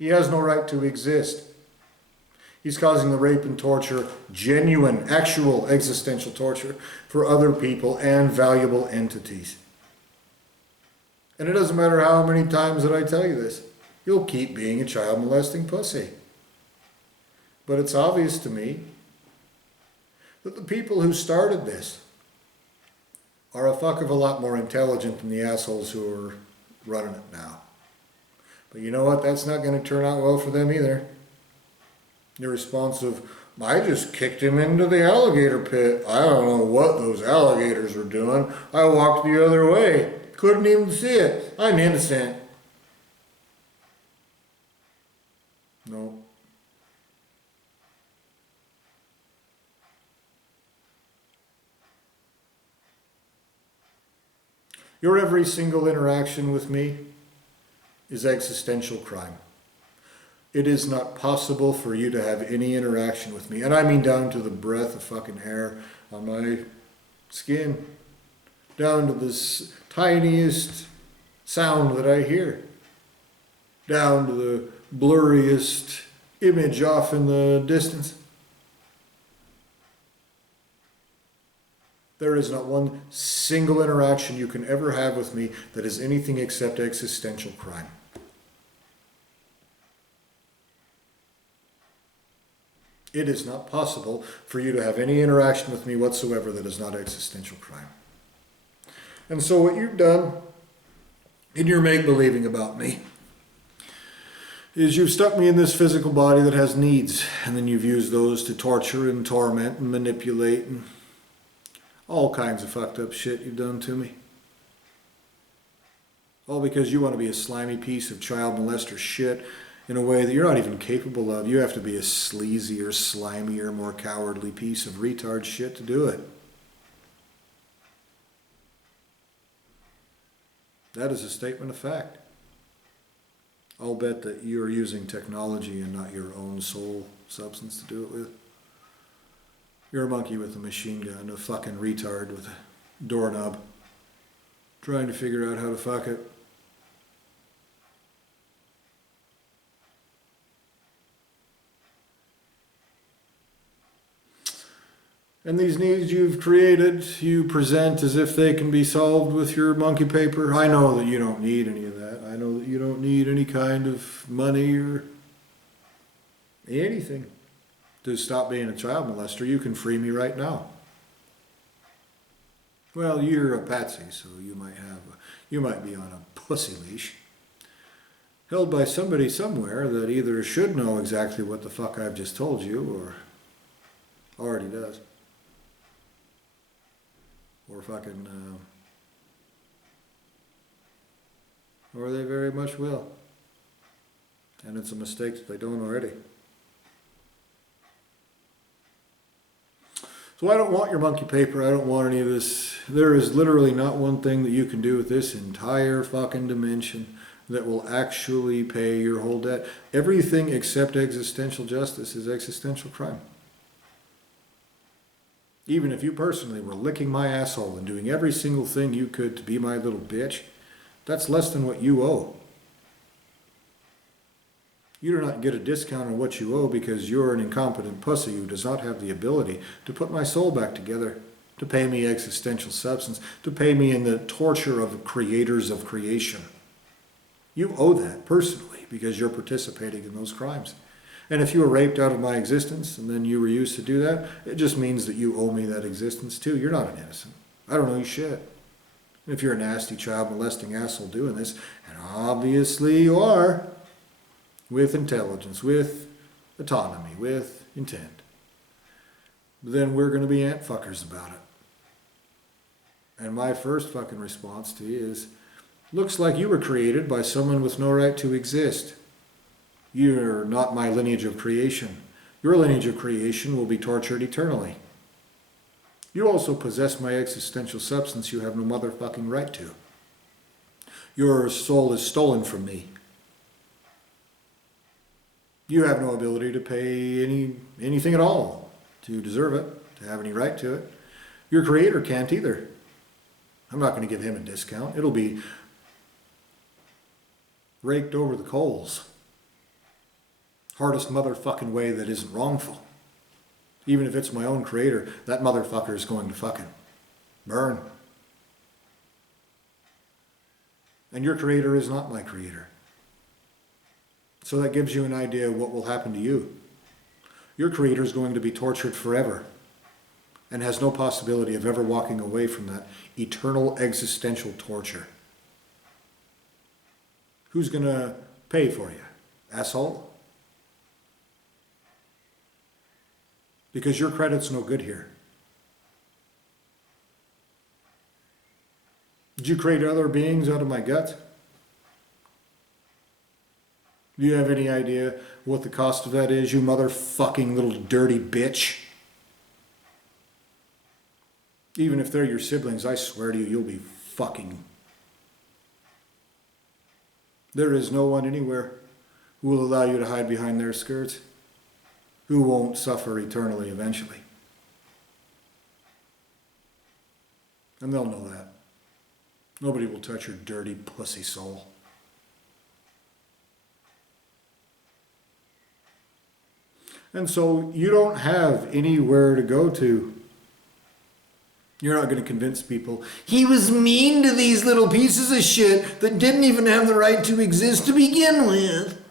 He has no right to exist. He's causing the rape and torture, genuine, actual existential torture for other people and valuable entities. And it doesn't matter how many times that I tell you this, you'll keep being a child molesting pussy. But it's obvious to me that the people who started this are a fuck of a lot more intelligent than the assholes who are running it now. But you know what? That's not going to turn out well for them either. The response of, I just kicked him into the alligator pit. I don't know what those alligators were doing. I walked the other way. Couldn't even see it. I'm innocent. No. Your every single interaction with me is existential crime. It is not possible for you to have any interaction with me. And I mean down to the breath of fucking hair on my skin. Down to this tiniest sound that I hear. Down to the blurriest image off in the distance. There is not one single interaction you can ever have with me that is anything except existential crime. It is not possible for you to have any interaction with me whatsoever that is not existential crime. And so what you've done in your make-believing about me is you've stuck me in this physical body that has needs, and then you've used those to torture and torment and manipulate and all kinds of fucked up shit you've done to me. All because you want to be a slimy piece of child molester shit in a way that you're not even capable of. You have to be a sleazier, slimier, more cowardly piece of retard shit to do it. That is a statement of fact. I'll bet that you're using technology and not your own soul substance to do it with. You're a monkey with a machine gun, a fucking retard with a doorknob, trying to figure out how to fuck it. And these needs you've created, you present as if they can be solved with your monkey paper. I know that you don't need any of that. I know that you don't need any kind of money or anything to stop being a child molester. You can free me right now. Well, you're a patsy, so you might be on a pussy leash, held by somebody somewhere that either should know exactly what the fuck I've just told you, or already does, or fucking, or they very much will, and it's a mistake that they don't already. So I don't want your monkey paper. I don't want any of this. There is literally not one thing that you can do with this entire fucking dimension that will actually pay your whole debt. Everything except existential justice is existential crime. Even if you personally were licking my asshole and doing every single thing you could to be my little bitch, that's less than what you owe. You do not get a discount on what you owe because you're an incompetent pussy who does not have the ability to put my soul back together, to pay me existential substance, to pay me in the torture of creators of creation. You owe that personally because you're participating in those crimes. And if you were raped out of my existence and then you were used to do that, it just means that you owe me that existence too. You're not an innocent. I don't know you shit. And if you're a nasty child molesting asshole doing this, and obviously you are, with intelligence, with autonomy, with intent, then we're going to be ant fuckers about it. And my first fucking response to you is, looks like you were created by someone with no right to exist. You're not my lineage of creation. Your lineage of creation will be tortured eternally. You also possess my existential substance you have no motherfucking right to. Your soul is stolen from me. You have no ability to pay anything at all to deserve it, to have any right to it. Your creator can't either. I'm not going to give him a discount. It'll be raked over the coals. hardest motherfucking way that isn't wrongful. Even if it's my own creator, that motherfucker is going to fucking burn. And your creator is not my creator. So that gives you an idea of what will happen to you. Your creator is going to be tortured forever and has no possibility of ever walking away from that eternal existential torture. Who's going to pay for you? Asshole? Because your credit's no good here. Did you create other beings out of my gut? Do you have any idea what the cost of that is, you motherfucking little dirty bitch? Even if they're your siblings, I swear to you, you'll be fucking. There is no one anywhere who will allow you to hide behind their skirts, who won't suffer eternally eventually. And they'll know that. Nobody will touch your dirty pussy soul. And so you don't have anywhere to go to. You're not going to convince people, he was mean to these little pieces of shit that didn't even have the right to exist to begin with.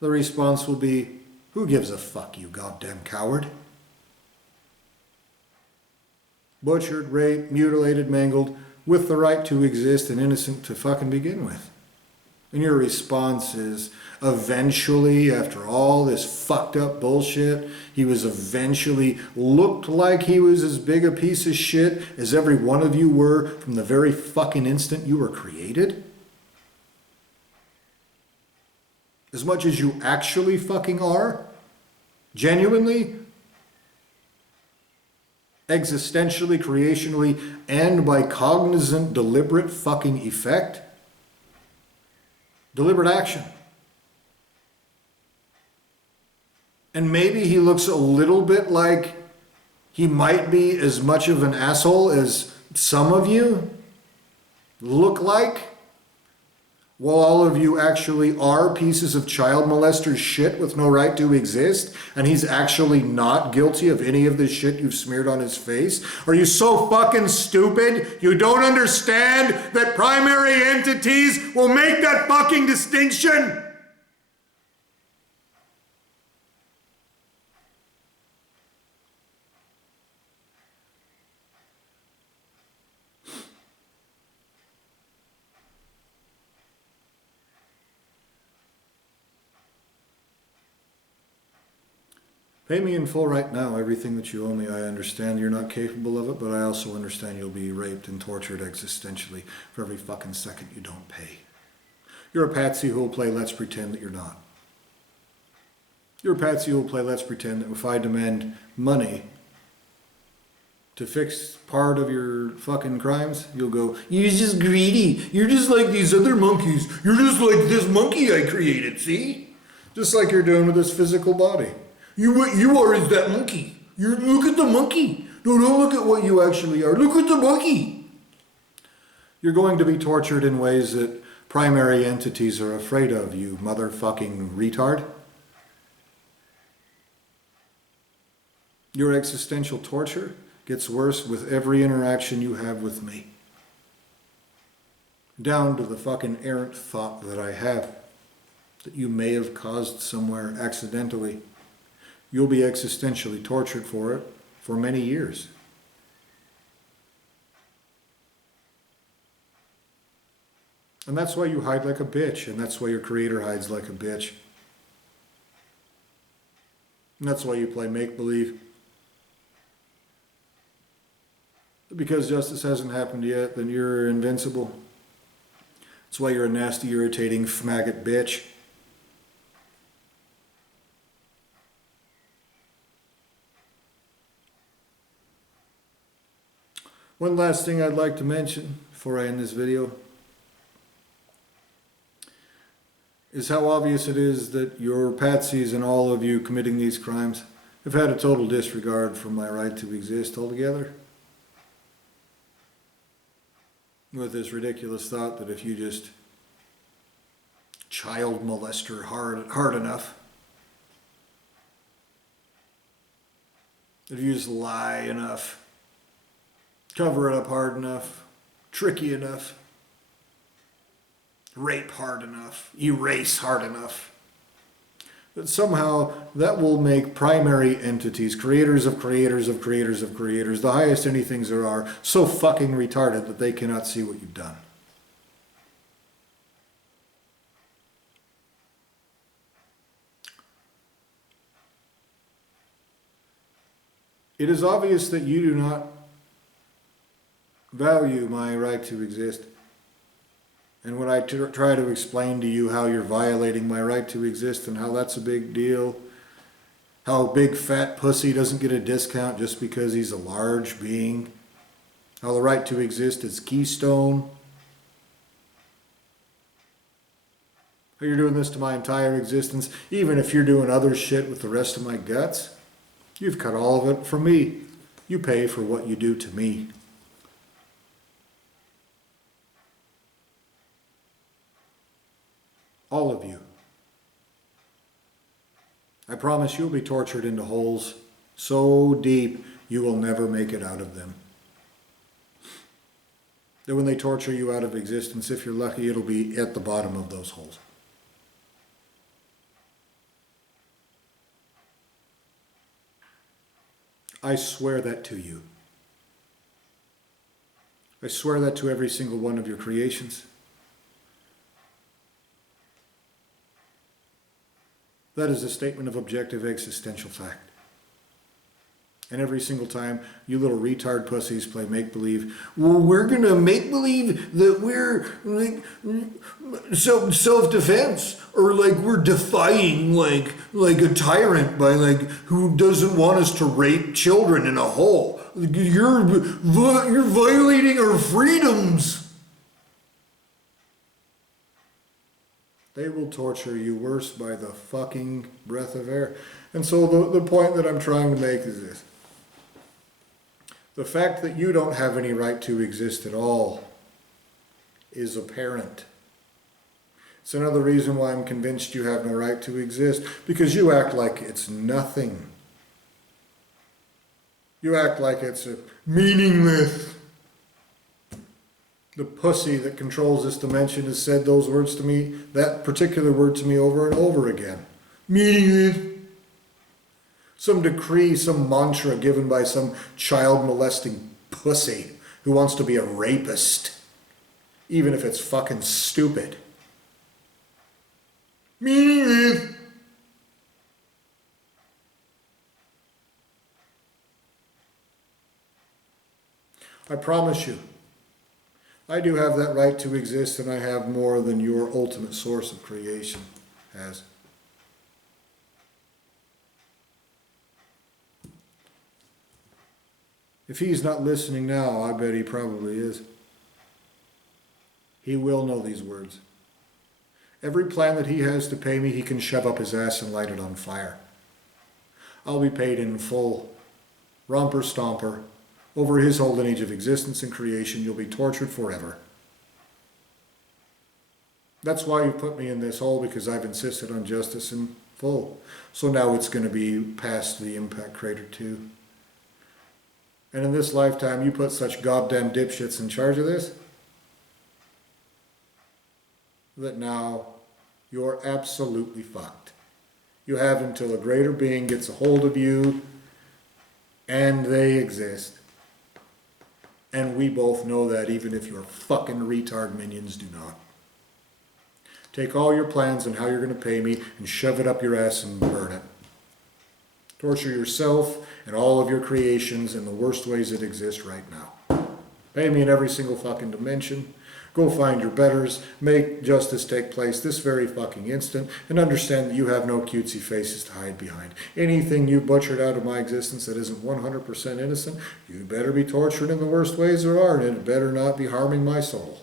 The response will be, who gives a fuck, you goddamn coward? Butchered, raped, mutilated, mangled, with the right to exist and innocent to fucking begin with. And your response is, eventually, after all this fucked up bullshit, he was eventually looked like he was as big a piece of shit as every one of you were from the very fucking instant you were created? As much as you actually fucking are? Genuinely? Existentially, creationally, and by cognizant, deliberate fucking effect? Deliberate action. And maybe he looks a little bit like he might be as much of an asshole as some of you look like, while all of you actually are pieces of child molesters shit with no right to exist, and he's actually not guilty of any of this shit you've smeared on his face? Are you so fucking stupid you don't understand that primary entities will make that fucking distinction? Pay me in full right now, everything that you owe me. I understand you're not capable of it, but I also understand you'll be raped and tortured existentially for every fucking second you don't pay. You're a patsy who'll play let's pretend that you're not. You're a patsy who'll play let's pretend that if I demand money to fix part of your fucking crimes, you'll go, you're just greedy. You're just like these other monkeys. You're just like this monkey I created, see? Just like you're doing with this physical body. What you are is that monkey. Look at the monkey. No, don't look at what you actually are. Look at the monkey. You're going to be tortured in ways that primary entities are afraid of, you motherfucking retard. Your existential torture gets worse with every interaction you have with me. Down to the fucking errant thought that I have that you may have caused somewhere accidentally. You'll be existentially tortured for it for many years. And that's why you hide like a bitch, and that's why your creator hides like a bitch. And that's why you play make-believe. Because justice hasn't happened yet, then you're invincible. That's why you're a nasty, irritating, faggot bitch. One last thing I'd like to mention before I end this video is how obvious it is that your patsies and all of you committing these crimes have had a total disregard for my right to exist altogether. With this ridiculous thought that if you just child molest her hard enough, If you just lie enough, cover it up hard enough, tricky enough, rape hard enough, erase hard enough, that somehow that will make primary entities, creators of creators of creators of creators, the highest anythings there are, so fucking retarded that they cannot see what you've done. It is obvious that you do not value my right to exist. And when I try to explain to you how you're violating my right to exist and how that's a big deal, how big fat pussy doesn't get a discount just because he's a large being, how the right to exist is keystone, how you're doing this to my entire existence, even if you're doing other shit with the rest of my guts, you've cut all of it from me. You pay for what you do to me. All of you. I promise you'll be tortured into holes so deep you will never make it out of them. That when they torture you out of existence, if you're lucky, it'll be at the bottom of those holes. I swear that to you. I swear that to every single one of your creations. That is a statement of objective existential fact. And every single time you little retard pussies play make-believe, well, we're going to make-believe that we're like self-defense, or like we're defying like a tyrant by like who doesn't want us to rape children in a hole. You're violating our freedoms. They will torture you worse by the fucking breath of air. And so the point that I'm trying to make is this. The fact that you don't have any right to exist at all is apparent. It's another reason why I'm convinced you have no right to exist, because you act like it's nothing. You act like it's meaningless. The pussy that controls this dimension has said those words to me, that particular word to me over and over again. Meaningless. Some decree, some mantra given by some child molesting pussy who wants to be a rapist, even if it's fucking stupid. Meaningless. I promise you, I do have that right to exist, and I have more than your ultimate source of creation has. If he's not listening now, I bet he probably is. He will know these words. Every plan that he has to pay me, he can shove up his ass and light it on fire. I'll be paid in full, romper stomper. Over his whole lineage of existence and creation, you'll be tortured forever. That's why you put me in this hole, because I've insisted on justice in full. So now it's going to be past the impact crater too. And in this lifetime, you put such goddamn dipshits in charge of this, that now you're absolutely fucked. You have until a greater being gets a hold of you, and they exist. And we both know that, even if your fucking retard minions do not. Take all your plans and how you're going to pay me and shove it up your ass and burn it. Torture yourself and all of your creations in the worst ways that exist right now. Pay me in every single fucking dimension. Go find your betters. Make justice take place this very fucking instant. And understand that you have no cutesy faces to hide behind. Anything you butchered out of my existence that isn't 100% innocent, you better be tortured in the worst ways there are, and it better not be harming my soul.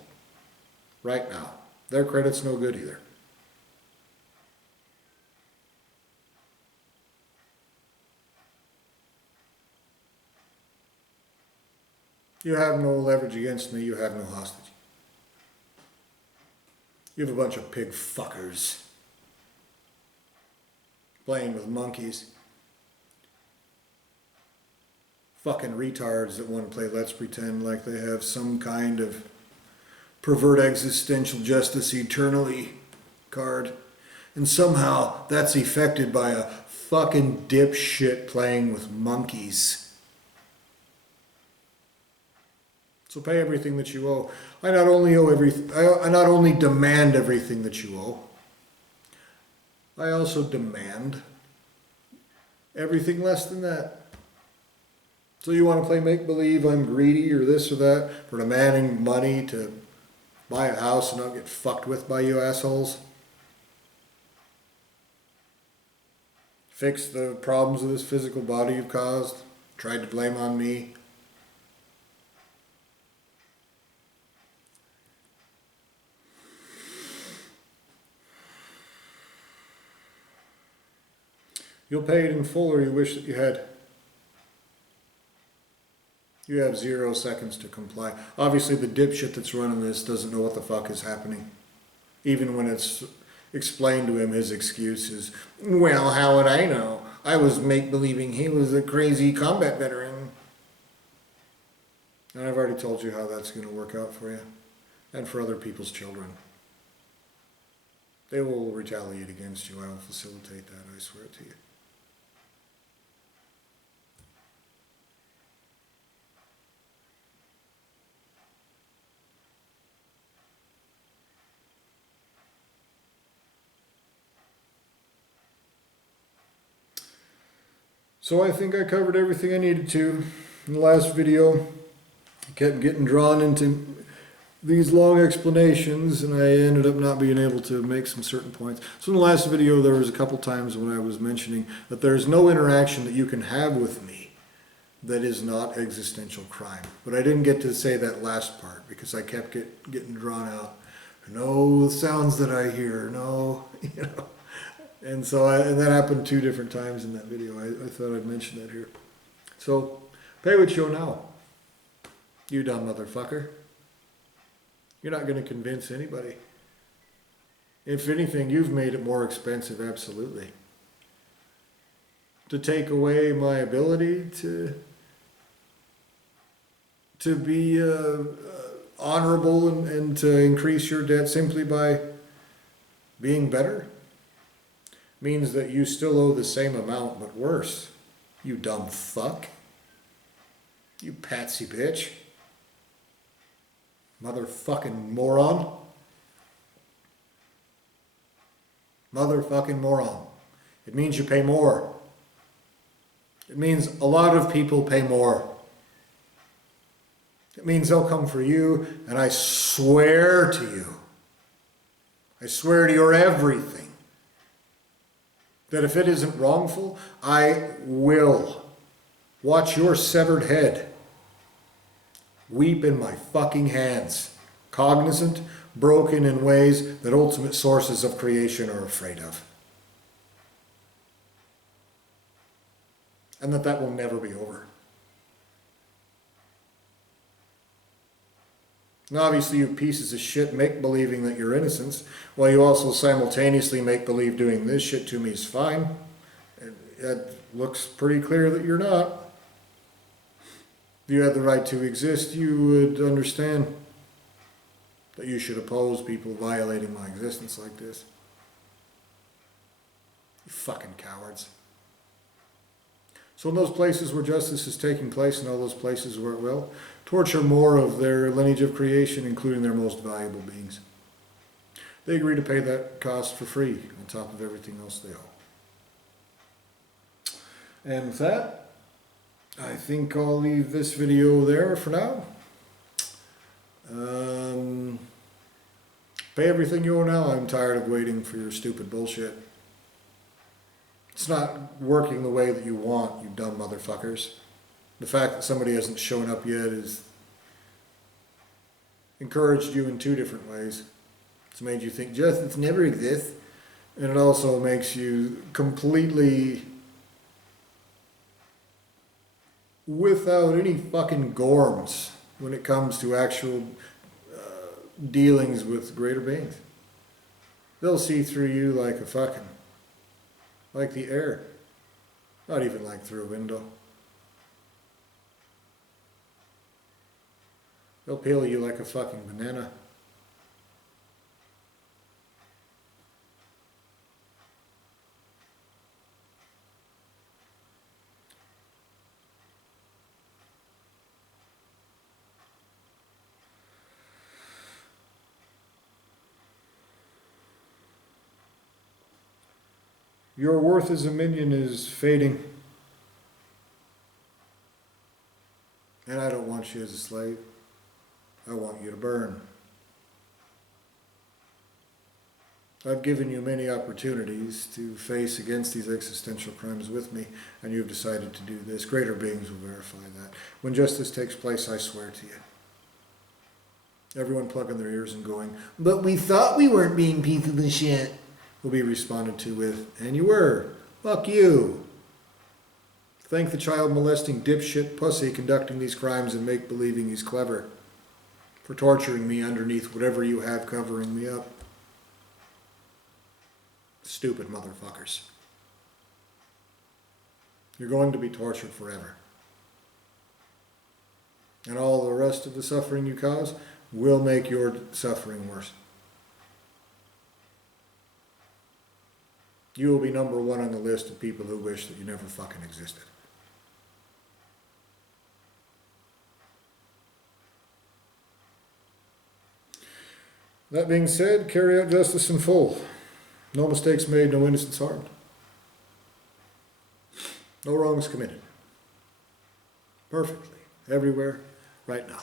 Right now. Their credit's no good either. You have no leverage against me. You have no hostage. You have a bunch of pig fuckers playing with monkeys. fucking retards that want to play Let's Pretend like they have some kind of pervert existential justice eternally card. And somehow that's affected by a fucking dipshit playing with monkeys. So pay everything that you owe. I not only demand everything that you owe, I also demand everything less than that. So you want to play make-believe I'm greedy or this or that for demanding money to buy a house and not get fucked with by you assholes? Fix the problems of this physical body you've caused? Tried to blame on me? You'll pay it in full or you wish that you had. You have 0 seconds to comply. Obviously the dipshit that's running this doesn't know what the fuck is happening. Even when it's explained to him, his excuse is, well, how would I know? I was make-believing he was a crazy combat veteran. And I've already told you how that's going to work out for you. And for other people's children. They will retaliate against you. I will facilitate that, I swear to you. So I think I covered everything I needed to in the last video. I kept getting drawn into these long explanations and I ended up not being able to make some certain points. So in the last video there was a couple times when I was mentioning that there's no interaction that you can have with me that is not existential crime. But I didn't get to say that last part because I kept getting drawn out. No sounds that I hear, no, you know. And so, and that happened 2 different times in that video. I thought I'd mention that here. So, pay what you owe now. You dumb motherfucker. You're not going to convince anybody. If anything, you've made it more expensive, absolutely. To take away my ability to be honorable and to increase your debt simply by being better means that you still owe the same amount, but worse. You dumb fuck. You patsy bitch. Motherfucking moron. Motherfucking moron. It means you pay more. It means a lot of people pay more. It means they'll come for you, and I swear to you, I swear to your everything, that if it isn't wrongful, I will watch your severed head weep in my fucking hands, cognizant, broken in ways that ultimate sources of creation are afraid of. And that will never be over. And obviously you pieces of shit make believing that you're innocent, while you also simultaneously make believe doing this shit to me is fine. It looks pretty clear that you're not. If you had the right to exist, you would understand that you should oppose people violating my existence like this. You fucking cowards. So in those places where justice is taking place and all those places where it will, torture more of their lineage of creation, including their most valuable beings. They agree to pay that cost for free on top of everything else they owe. And with that, I think I'll leave this video there for now. Pay everything you owe now. I'm tired of waiting for your stupid bullshit. It's not working the way that you want, you dumb motherfuckers. The fact that somebody hasn't shown up yet has encouraged you in 2 different ways. It's made you think justice never exists, and it also makes you completely without any fucking gorms when it comes to actual dealings with greater beings. They'll see through you like a fucking, like the air. Not even like through a window. They'll peel you like a fucking banana. Your worth as a minion is fading. And I don't want you as a slave. I want you to burn. I've given you many opportunities to face against these existential crimes with me, and you've decided to do this. Greater beings will verify that. When justice takes place, I swear to you. Everyone plugging their ears and going, "But we thought we weren't being pieces of shit," will be responded to with, "And you were. Fuck you." Thank the child molesting dipshit pussy conducting these crimes and make believing he's clever for torturing me underneath whatever you have covering me up. Stupid motherfuckers. You're going to be tortured forever. And all the rest of the suffering you cause will make your suffering worse. You will be number one on the list of people who wish that you never fucking existed. That being said, carry out justice in full. No mistakes made, no innocents harmed. No wrongs committed. Perfectly. Everywhere, right now.